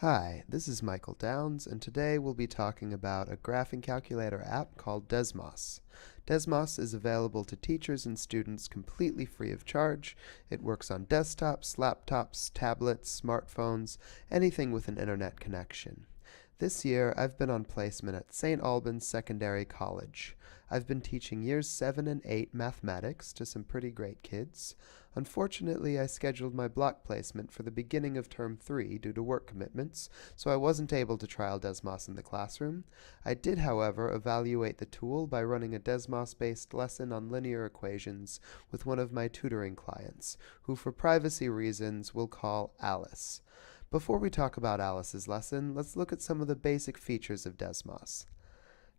Hi, this is Michael Downes, and today we'll be talking about a graphing calculator app called Desmos. Desmos is available to teachers and students completely free of charge. It works on desktops, laptops, tablets, smartphones, anything with an internet connection. This year, I've been on placement at St. Albans Secondary College. I've been teaching years 7 and 8 mathematics to some pretty great kids. Unfortunately, I scheduled my block placement for the beginning of term 3 due to work commitments, so I wasn't able to trial Desmos in the classroom. I did, however, evaluate the tool by running a Desmos-based lesson on linear equations with one of my tutoring clients, who for privacy reasons we'll call Alice. Before we talk about Alice's lesson, let's look at some of the basic features of Desmos.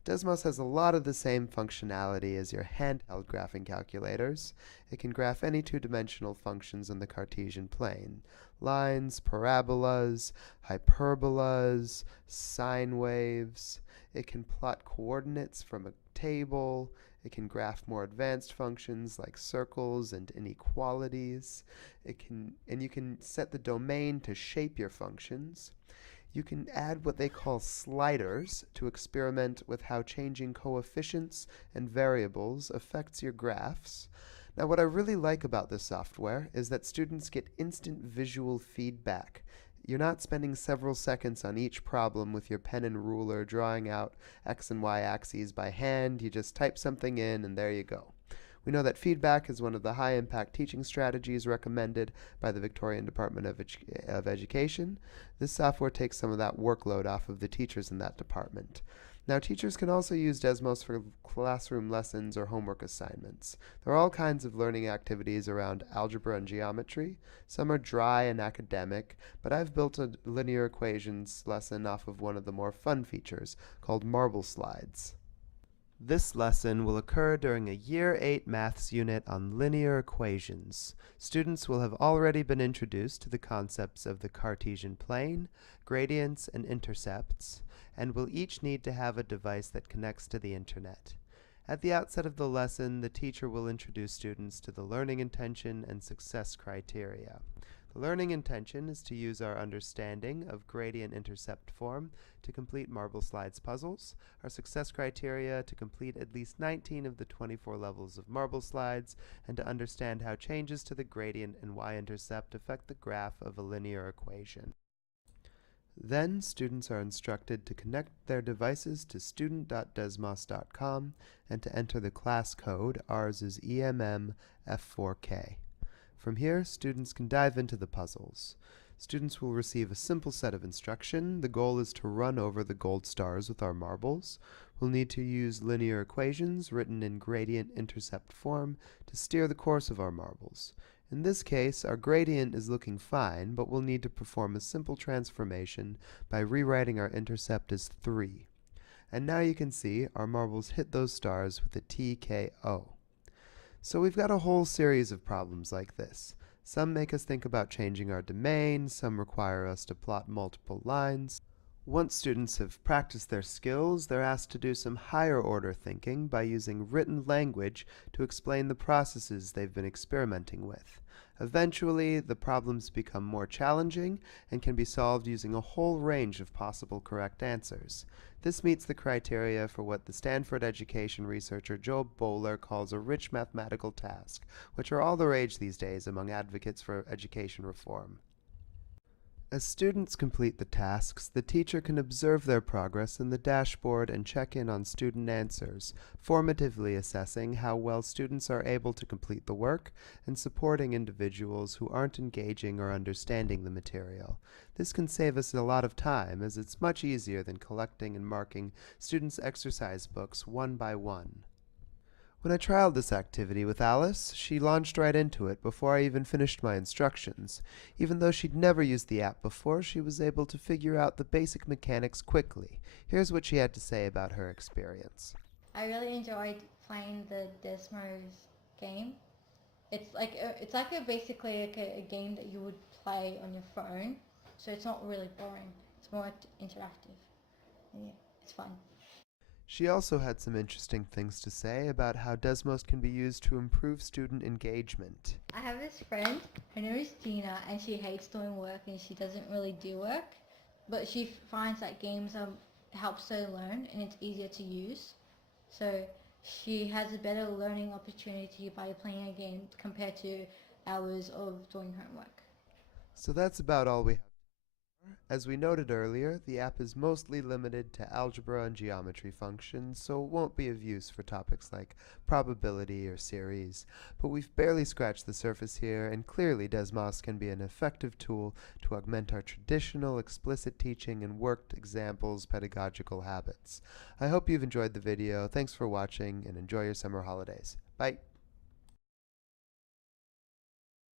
Desmos has a lot of the same functionality as your handheld graphing calculators. It can graph any two-dimensional functions in the Cartesian plane: lines, parabolas, hyperbolas, sine waves. It can plot coordinates from a table. It can graph more advanced functions like circles and inequalities. And you can set the domain to shape your functions. You can add what they call sliders to experiment with how changing coefficients and variables affects your graphs. Now, what I really like about this software is that students get instant visual feedback. You're not spending several seconds on each problem with your pen and ruler drawing out x and y axes by hand. You just type something in and there you go. We know that feedback is one of the high-impact teaching strategies recommended by the Victorian Department of Education. This software takes some of that workload off of the teachers in that department. Now, teachers can also use Desmos for classroom lessons or homework assignments. There are all kinds of learning activities around algebra and geometry. Some are dry and academic, but I've built a linear equations lesson off of one of the more fun features called marble slides. This lesson will occur during a Year 8 Maths unit on linear equations. Students will have already been introduced to the concepts of the Cartesian plane, gradients, and intercepts, and will each need to have a device that connects to the internet. At the outset of the lesson, the teacher will introduce students to the learning intention and success criteria. The learning intention is to use our understanding of gradient intercept form to complete marble slides puzzles, our success criteria to complete at least 19 of the 24 levels of marble slides, and to understand how changes to the gradient and y-intercept affect the graph of a linear equation. Then, students are instructed to connect their devices to student.desmos.com and to enter the class code. Ours is EMM-F4K. From here, students can dive into the puzzles. Students will receive a simple set of instruction. The goal is to run over the gold stars with our marbles. We'll need to use linear equations written in gradient intercept form to steer the course of our marbles. In this case, our gradient is looking fine, but we'll need to perform a simple transformation by rewriting our intercept as 3. And now you can see our marbles hit those stars with a TKO. So we've got a whole series of problems like this. Some make us think about changing our domain, some require us to plot multiple lines. Once students have practiced their skills, they're asked to do some higher order thinking by using written language to explain the processes they've been experimenting with. Eventually, the problems become more challenging and can be solved using a whole range of possible correct answers. This meets the criteria for what the Stanford education researcher Joe Bowler calls a rich mathematical task, which are all the rage these days among advocates for education reform. As students complete the tasks, the teacher can observe their progress in the dashboard and check in on student answers, formatively assessing how well students are able to complete the work and supporting individuals who aren't engaging or understanding the material. This can save us a lot of time, as it's much easier than collecting and marking students' exercise books one by one. When I trialed this activity with Alice, she launched right into it before I even finished my instructions. Even though she'd never used the app before, she was able to figure out the basic mechanics quickly. Here's what she had to say about her experience. I really enjoyed playing the Desmos game. Basically a game that you would play on your phone, so it's not really boring. It's more interactive. And yeah, it's fun. She also had some interesting things to say about how Desmos can be used to improve student engagement. I have this friend, her name is Gina, and she hates doing work and she doesn't really do work. but she finds that games helps her learn and it's easier to use. So she has a better learning opportunity by playing a game compared to hours of doing homework. So that's about all we have. As we noted earlier, the app is mostly limited to algebra and geometry functions, so it won't be of use for topics like probability or series. But we've barely scratched the surface here, and clearly Desmos can be an effective tool to augment our traditional explicit teaching and worked examples pedagogical habits. I hope you've enjoyed the video. Thanks for watching, and enjoy your summer holidays. Bye!